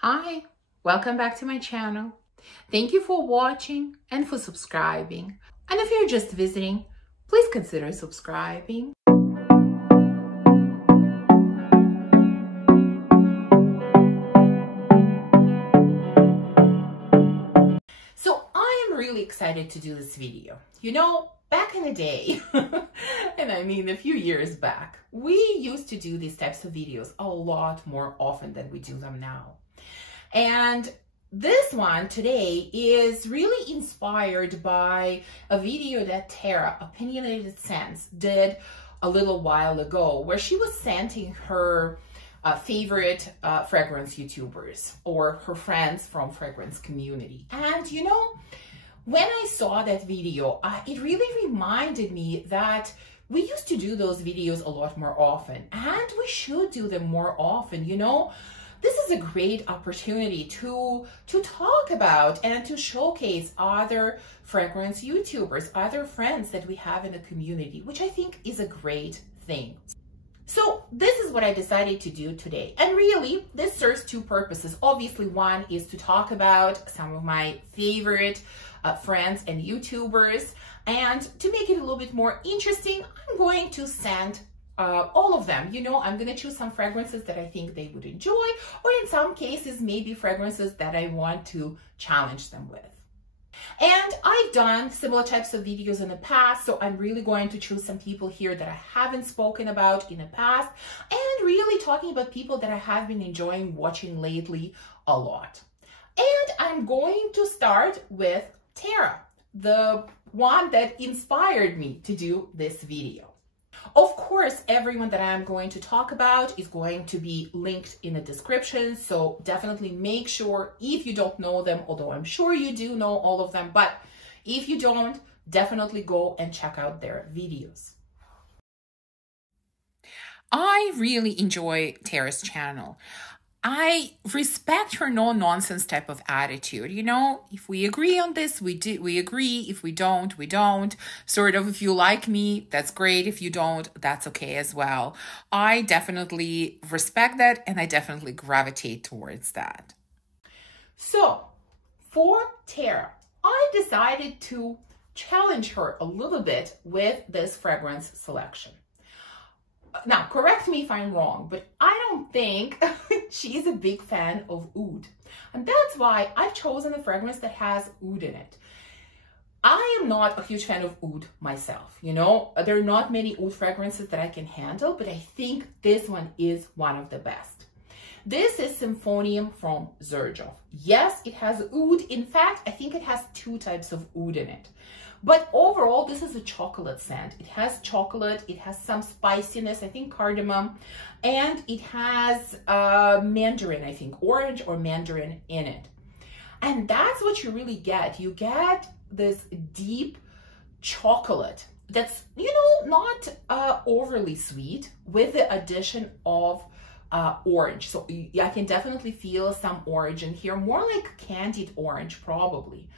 Hi, welcome back to my channel. Thank you for watching and for subscribing. And if you're just visiting, please consider subscribing. So I am really excited to do this video. You know, back in the day, and I mean a few years back, we used to do these types of videos a lot more often than we do them now. And this one today is really inspired by a video that Tara, Opinionated Scents, did a little while ago, where she was sending her favorite fragrance YouTubers or her friends from fragrance community. And you know, when I saw that video, it really reminded me that we used to do those videos a lot more often, and we should do them more often. You know, this is a great opportunity to talk about and to showcase other fragrance YouTubers, other friends that we have in the community, which I think is a great thing. So this is what I decided to do today. And really, this serves two purposes. Obviously, one is to talk about some of my favorite friends and YouTubers. And to make it a little bit more interesting, I'm going to send all of them. You know, I'm going to choose some fragrances that I think they would enjoy, or in some cases, maybe fragrances that I want to challenge them with. And I've done similar types of videos in the past, so I'm really going to choose some people here that I haven't spoken about in the past, and really talking about people that I have been enjoying watching lately a lot. And I'm going to start with Tara, the one that inspired me to do this video. Of course, everyone that I'm going to talk about is going to be linked in the description, so definitely make sure, if you don't know them, although I'm sure you do know all of them, but if you don't, definitely go and check out their videos. I really enjoy Tara's channel. I respect her no-nonsense type of attitude. You know, if we agree on this, we agree. If we don't, we don't. Sort of, if you like me, that's great. If you don't, that's okay as well. I definitely respect that, and I definitely gravitate towards that. So, for Tara, I decided to challenge her a little bit with this fragrance selection. Now, correct me if I'm wrong, but I don't think she's a big fan of oud. And that's why I've chosen a fragrance that has oud in it. I am not a huge fan of oud myself. You know, there are not many oud fragrances that I can handle, but I think this one is one of the best. This is Symphonium from Xerjoff. Yes, it has oud. In fact, I think it has two types of oud in it. But overall, this is a chocolate scent. It has chocolate, it has some spiciness, I think cardamom, and it has mandarin, I think, orange or mandarin in it. And that's what you really get. You get this deep chocolate that's, you know, not overly sweet, with the addition of orange. So I can definitely feel some orange in here, more like candied orange probably.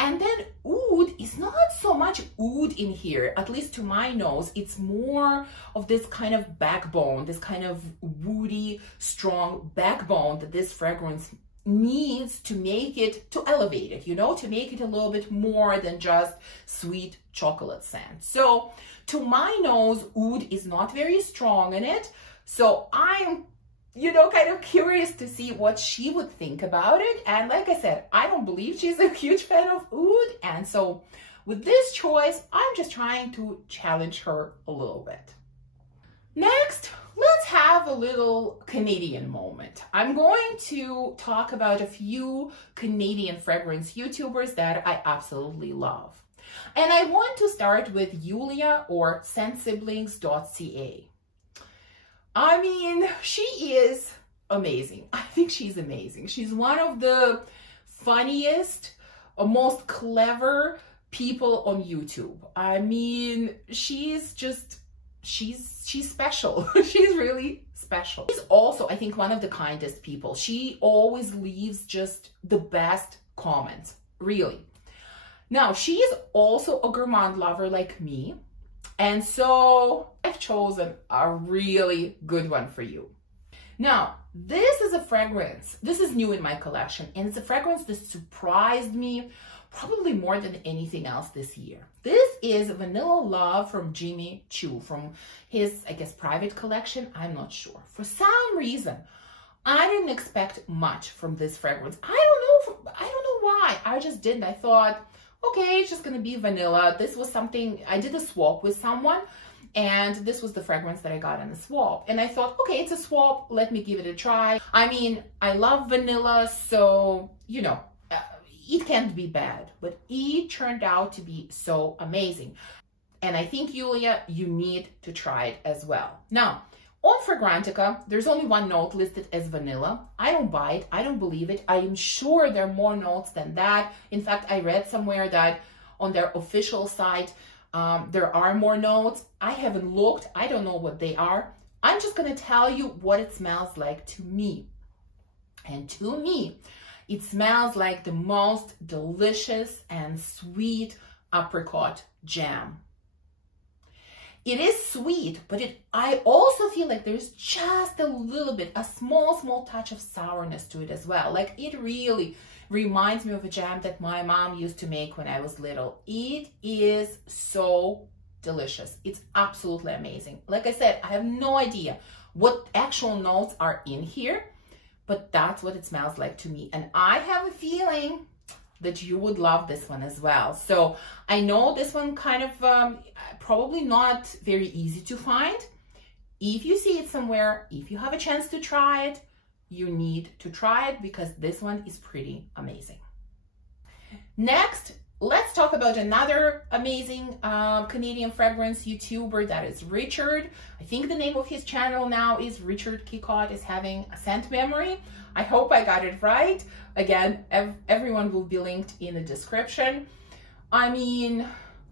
And then oud is not so much oud in here, at least to my nose. It's more of this kind of backbone, this kind of woody, strong backbone that this fragrance needs to make it, to elevate it, you know, to make it a little bit more than just sweet chocolate scent. So to my nose, oud is not very strong in it. So I'm, you know, kind of curious to see what she would think about it. And like I said, I don't believe she's a huge fan of oud. And so with this choice, I'm just trying to challenge her a little bit. Next, let's have a little Canadian moment. I'm going to talk about a few Canadian fragrance YouTubers that I absolutely love. And I want to start with Yulia, or scentsiblings.ca. I mean, she is amazing. I think she's amazing. She's one of the funniest, most clever people on YouTube. I mean, she's special. She's really special. She's also, I think, one of the kindest people. She always leaves just the best comments, really. Now, she is also a gourmand lover like me. And so I've chosen a really good one for you. Now, this is a fragrance. This is new in my collection, and it's a fragrance that surprised me probably more than anything else this year. This is Vanilla Love from Jimmy Choo, from his, I guess, private collection. I'm not sure. For some reason, I didn't expect much from this fragrance. I don't know why. I just didn't. I thought, okay, it's just gonna be vanilla. This was something, I did a swap with someone, and this was the fragrance that I got in the swap. And I thought, okay, it's a swap, let me give it a try. I mean, I love vanilla, so, you know, it can't be bad, but it turned out to be so amazing. And I think, Yulia, you need to try it as well. Now, on Fragrantica, there's only one note listed as vanilla. I don't buy it. I don't believe it. I am sure there are more notes than that. In fact, I read somewhere that on their official site, there are more notes. I haven't looked. I don't know what they are. I'm just going to tell you what it smells like to me. And to me, it smells like the most delicious and sweet apricot jam. It is sweet, but I also feel like there's just a little bit, a small touch of sourness to it as well. Like, it really reminds me of a jam that my mom used to make when I was little. It is so delicious. It's absolutely amazing. Like I said, I have no idea what actual notes are in here, but that's what it smells like to me. And I have a feeling that you would love this one as well. So I know this one kind of probably not very easy to find. If you see it somewhere, if you have a chance to try it, you need to try it, because this one is pretty amazing. Next, let's talk about another amazing Canadian fragrance YouTuber, that is Richard. I think the name of his channel now is Richard Kikot is having a scent memory. I hope I got it right. Again, everyone will be linked in the description. I mean,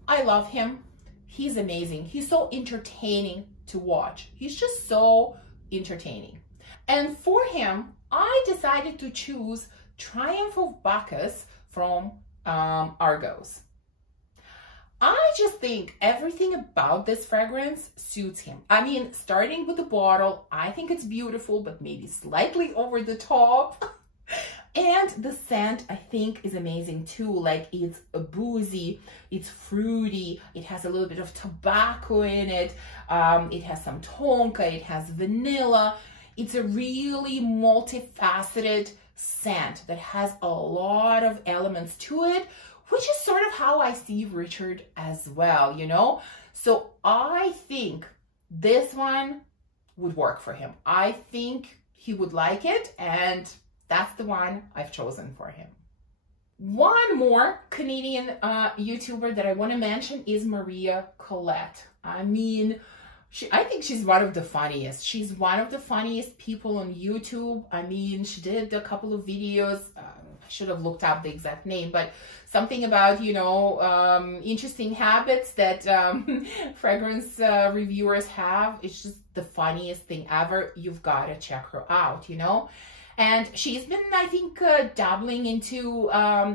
I love him. He's amazing. He's so entertaining to watch. He's just so entertaining. And for him, I decided to choose Triumph of Bacchus from Argos. I just think everything about this fragrance suits him. I mean, starting with the bottle, I think it's beautiful, but maybe slightly over the top. And the scent, I think, is amazing too. Like, it's boozy, it's fruity, it has a little bit of tobacco in it, it has some tonka, it has vanilla. It's a really multifaceted scent that has a lot of elements to it, which is sort of how I see Richard as well, you know? So I think this one would work for him. I think he would like it, and that's the one I've chosen for him. One more Canadian YouTuber that I want to mention is Maria Colette. I mean, I think she's one of the funniest. She's one of the funniest people on YouTube. I mean, she did a couple of videos. I should have looked up the exact name, but something about, you know, interesting habits that fragrance reviewers have. It's just the funniest thing ever. You've got to check her out, you know. And she's been, I think, dabbling into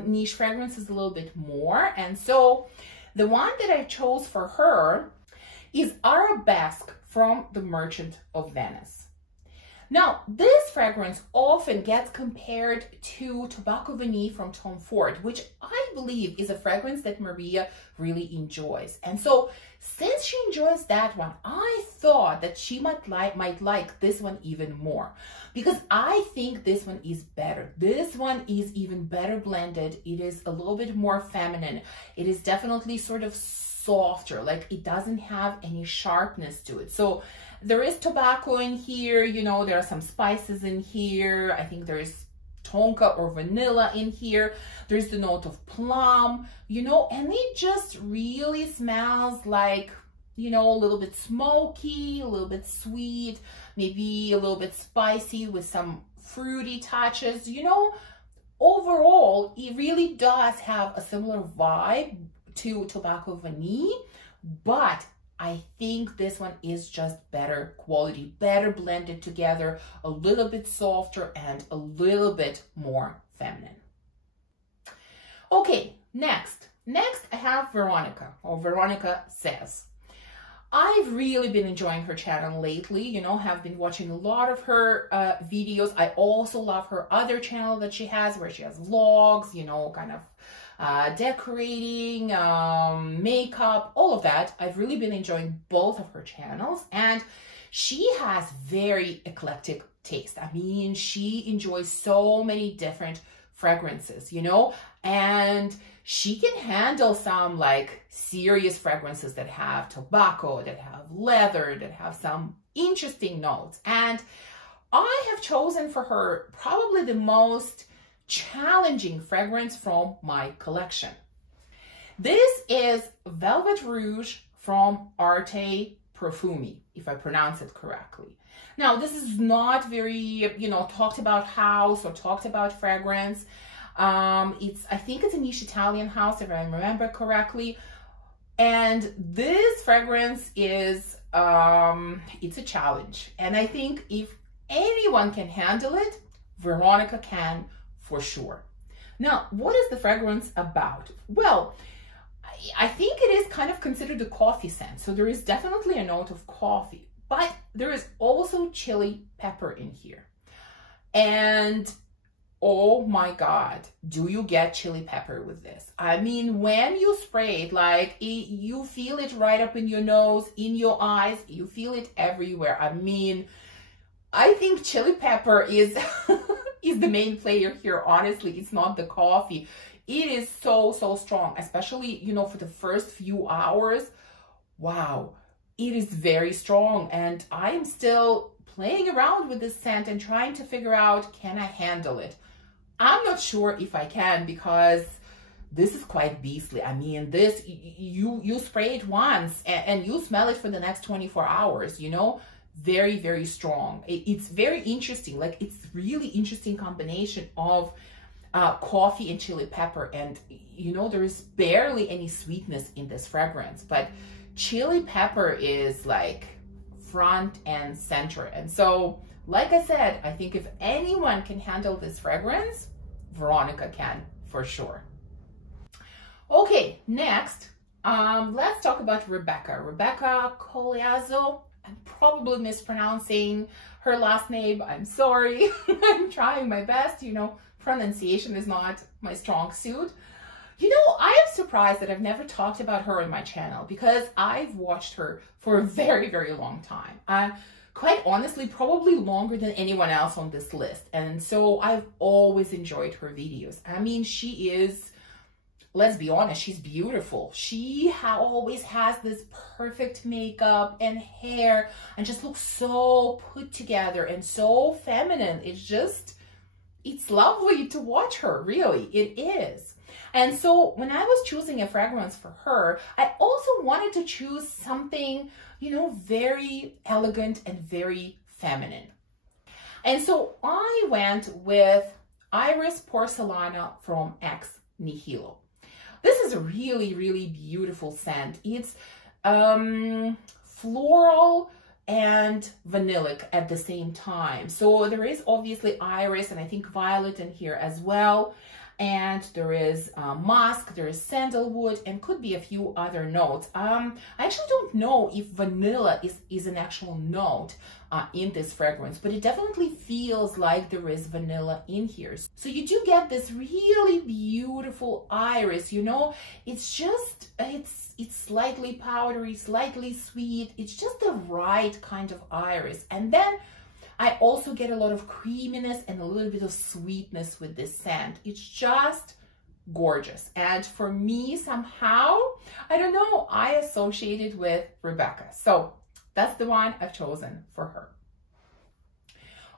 niche fragrances a little bit more. And so the one that I chose for her is Arabesque from The Merchant of Venice. Now, this fragrance often gets compared to Tobacco Vanille from Tom Ford, which I believe is a fragrance that Maria really enjoys. And so, since she enjoys that one, I thought that she might like this one even more, because I think this one is better. This one is even better blended. It is a little bit more feminine. It is definitely sort of softer, like it doesn't have any sharpness to it. So there is tobacco in here, you know, there are some spices in here. I think there is tonka or vanilla in here. There's the note of plum, you know, and it just really smells like, you know, a little bit smoky, a little bit sweet, maybe a little bit spicy with some fruity touches, you know. Overall, it really does have a similar vibe to Tobacco Vanille, but I think this one is just better quality, better blended together, a little bit softer and a little bit more feminine. Okay, next I have Veronica, or Veronica Says. I've really been enjoying her channel lately, you know, have been watching a lot of her videos. I also love her other channel that she has where she has vlogs, you know, kind of decorating, makeup, all of that. I've really been enjoying both of her channels, and she has very eclectic taste. I mean, she enjoys so many different fragrances, you know, and she can handle some like serious fragrances that have tobacco, that have leather, that have some interesting notes. And I have chosen for her probably the most challenging fragrance from my collection. This is Velvet Rouge from Arte Perfumi, if I pronounce it correctly. Now, this is not very, you know, talked about house or talked about fragrance. I think it's a niche Italian house, if I remember correctly. And this fragrance is, it's a challenge. And I think if anyone can handle it, Veronica can for sure. Now, what is the fragrance about? Well, I think it is kind of considered a coffee scent. So there is definitely a note of coffee, but there is also chili pepper in here. And oh my God, do you get chili pepper with this? I mean, when you spray it, like you feel it right up in your nose, in your eyes, you feel it everywhere. I mean, I think chili pepper is, is the main player here. Honestly, it's not the coffee. It is so, so strong, especially, you know, for the first few hours. Wow, it is very strong. And I'm still playing around with this scent and trying to figure out, can I handle it? I'm not sure if I can, because this is quite beastly. I mean, this, you spray it once and you smell it for the next 24 hours, you know, very, very strong. It's very interesting. Like, it's really interesting combination of coffee and chili pepper. And, you know, there is barely any sweetness in this fragrance, but chili pepper is like front and center. And so, like I said, I think if anyone can handle this fragrance, Veronica can for sure. Okay, next, let's talk about Rebecca Colliazzo. I'm probably mispronouncing her last name. I'm sorry. I'm trying my best. You know, pronunciation is not my strong suit. You know, I am surprised that I've never talked about her on my channel, because I've watched her for a very, very long time. Quite honestly, probably longer than anyone else on this list. And so I've always enjoyed her videos. I mean, she is, let's be honest, she's beautiful. She always has this perfect makeup and hair and just looks so put together and so feminine. It's just, it's lovely to watch her, really. It is. And so when I was choosing a fragrance for her, I also wanted to choose something, you know, very elegant and very feminine. And so I went with Iris Porcelana from Ex Nihilo. This is a really, really beautiful scent. It's floral and vanillic at the same time. So there is obviously iris and I think violet in here as well. And there is musk, there is sandalwood, and could be a few other notes. I actually don't know if vanilla is an actual note in this fragrance, but it definitely feels like there is vanilla in here. So you do get this really beautiful iris, you know, it's just, it's slightly powdery, slightly sweet. It's just the right kind of iris. And then I also get a lot of creaminess and a little bit of sweetness with this scent. It's just gorgeous. And for me, somehow, I don't know, I associate it with Rebecca. So that's the one I've chosen for her.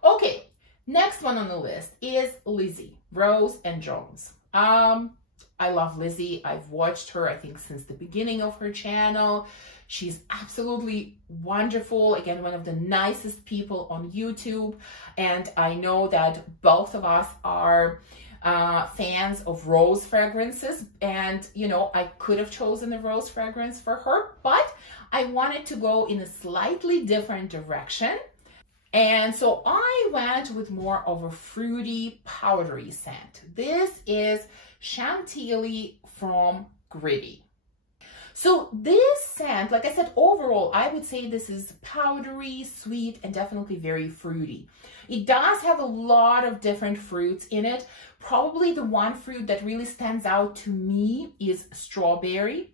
Okay, next one on the list is Lizzie, Rose and Jones. I love Lizzie. I've watched her, I think, since the beginning of her channel. She's absolutely wonderful. Again, one of the nicest people on YouTube. And I know that both of us are fans of rose fragrances. And, you know, I could have chosen a rose fragrance for her, but I wanted to go in a slightly different direction. And so I went with more of a fruity, powdery scent. This is Chantilly from Gritty. So this scent, like I said, overall, I would say this is powdery, sweet, and definitely very fruity. It does have a lot of different fruits in it. Probably the one fruit that really stands out to me is strawberry.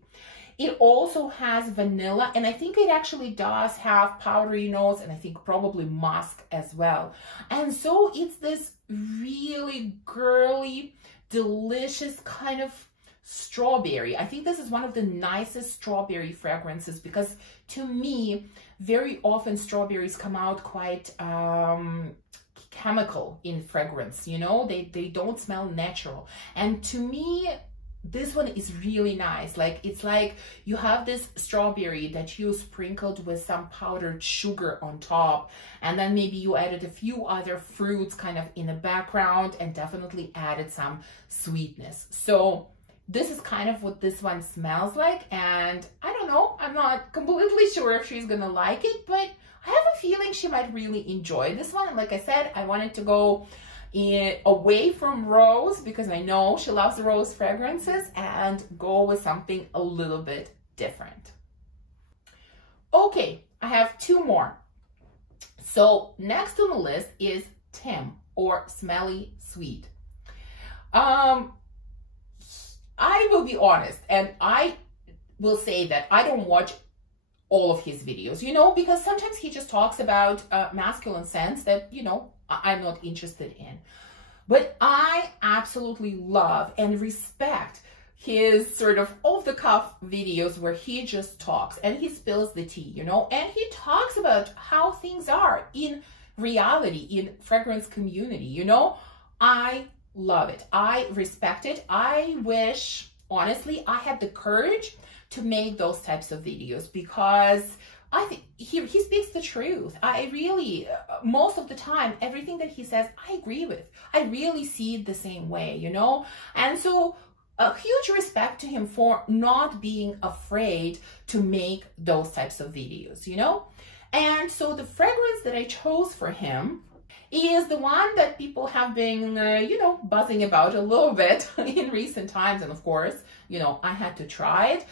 It also has vanilla, and I think it actually does have powdery notes, and I think probably musk as well. And so it's this really girly, delicious kind of strawberry. I think this is one of the nicest strawberry fragrances because to me, very often strawberries come out quite chemical in fragrance, you know, they don't smell natural. And to me, this one is really nice. Like, it's like you have this strawberry that you sprinkled with some powdered sugar on top, and then maybe you added a few other fruits kind of in the background and definitely added some sweetness. So this is kind of what this one smells like, and I don't know, I'm not completely sure if she's gonna like it, but I have a feeling she might really enjoy this one. And like I said, I wanted to go away from rose because I know she loves rose fragrances and go with something a little bit different. Okay, I have two more. So next on the list is Tim, or Smelly Sweet. I will be honest, and I will say that I don't watch all of his videos, you know, because sometimes he just talks about masculine scents that, you know, I'm not interested in. But I absolutely love and respect his sort of off-the-cuff videos where he just talks and he spills the tea, you know, and he talks about how things are in reality, in fragrance community, you know. I love it. I respect it. I wish, honestly, I had the courage to make those types of videos because I think he speaks the truth. I really, most of the time, everything that he says, I agree with. I really see it the same way, you know? And so a huge respect to him for not being afraid to make those types of videos, you know? And so the fragrance that I chose for him is the one that people have been, you know, buzzing about a little bit in recent times. And of course, you know, I had to try it.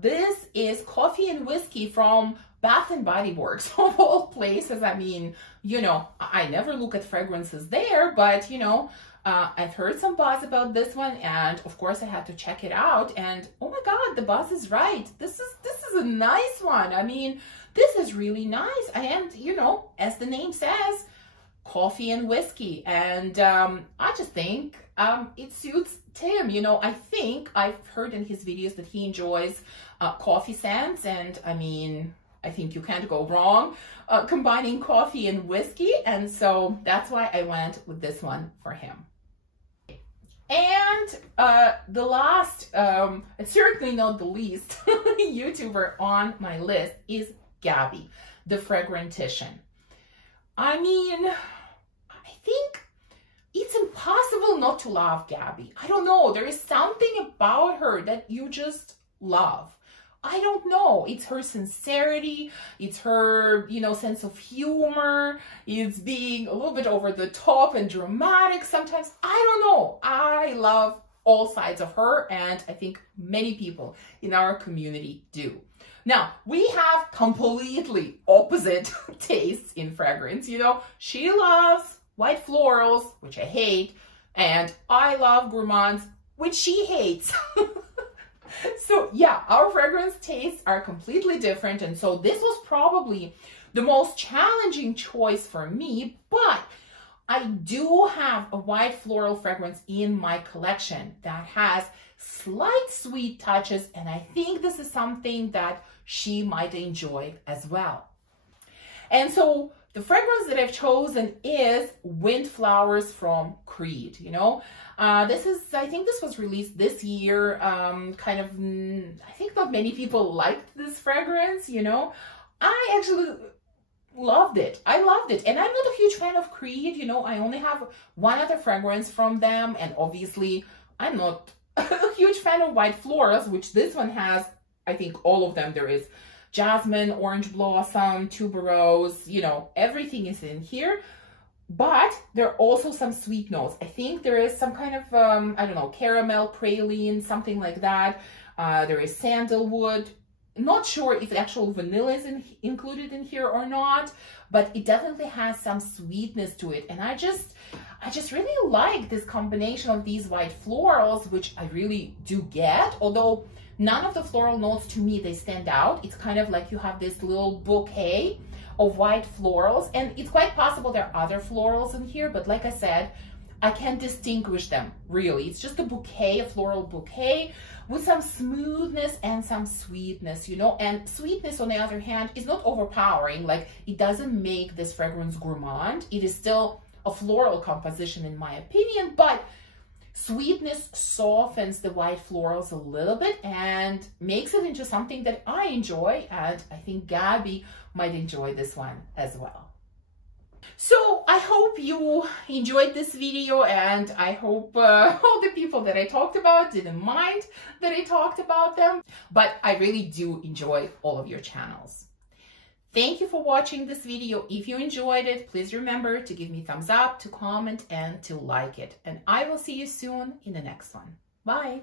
This is Coffee and Whiskey from Bath and Body Works, of all places. I mean, you know, I never look at fragrances there, but, you know, I've heard some buzz about this one, and of course I had to check it out. And oh my God, the buzz is right. This is a nice one. I mean, this is really nice. And, you know, as the name says, coffee and whiskey. And I just think it suits Tim. You know, I think I've heard in his videos that he enjoys coffee scents, and I mean, I think you can't go wrong combining coffee and whiskey, and so that's why I went with this one for him. And the last, certainly not the least, YouTuber on my list is Gabby, the Fragrantician. I mean, I think it's impossible not to love Gabby. I don't know. There is something about her that you just love. I don't know. It's her sincerity. It's her, you know, sense of humor. It's being a little bit over the top and dramatic sometimes. I don't know. I love all sides of her, and I think many people in our community do. Now, we have completely opposite tastes in fragrance. You know, she loves white florals, which I hate, and I love gourmands, which she hates. So yeah, our fragrance tastes are completely different, and so this was probably the most challenging choice for me, but I do have a white floral fragrance in my collection that has slight sweet touches, and I think this is something that she might enjoy as well. And so the fragrance that I've chosen is Windflowers from Creed, you know. This is, I think this was released this year, kind of, I think not many people liked this fragrance, you know. I actually loved it. I loved it. And I'm not a huge fan of Creed, you know. I only have one other fragrance from them, and obviously I'm not a huge fan of white florals, which this one has, I think, all of them. There is jasmine, orange blossom, tuberose, you know, everything is in here. But there are also some sweet notes. I think there is some kind of, I don't know, caramel, praline, something like that. There is sandalwood. Not sure if actual vanilla is included in here or not, but it definitely has some sweetness to it. And I just really like this combination of these white florals, which I really do get, although none of the floral notes to me, they stand out. It's kind of like you have this little bouquet of white florals, and it's quite possible there are other florals in here, but like I said, I can't distinguish them really. It's just a bouquet, a floral bouquet with some smoothness and some sweetness, you know. And sweetness, on the other hand, is not overpowering. Like, it doesn't make this fragrance gourmand. It is still a floral composition in my opinion, but sweetness softens the white florals a little bit and makes it into something that I enjoy, and I think Gabby might enjoy this one as well. So I hope you enjoyed this video, and I hope all the people that I talked about didn't mind that I talked about them, but I really do enjoy all of your channels. Thank you for watching this video. If you enjoyed it, please remember to give me a thumbs up, to comment, and to like it. And I will see you soon in the next one. Bye.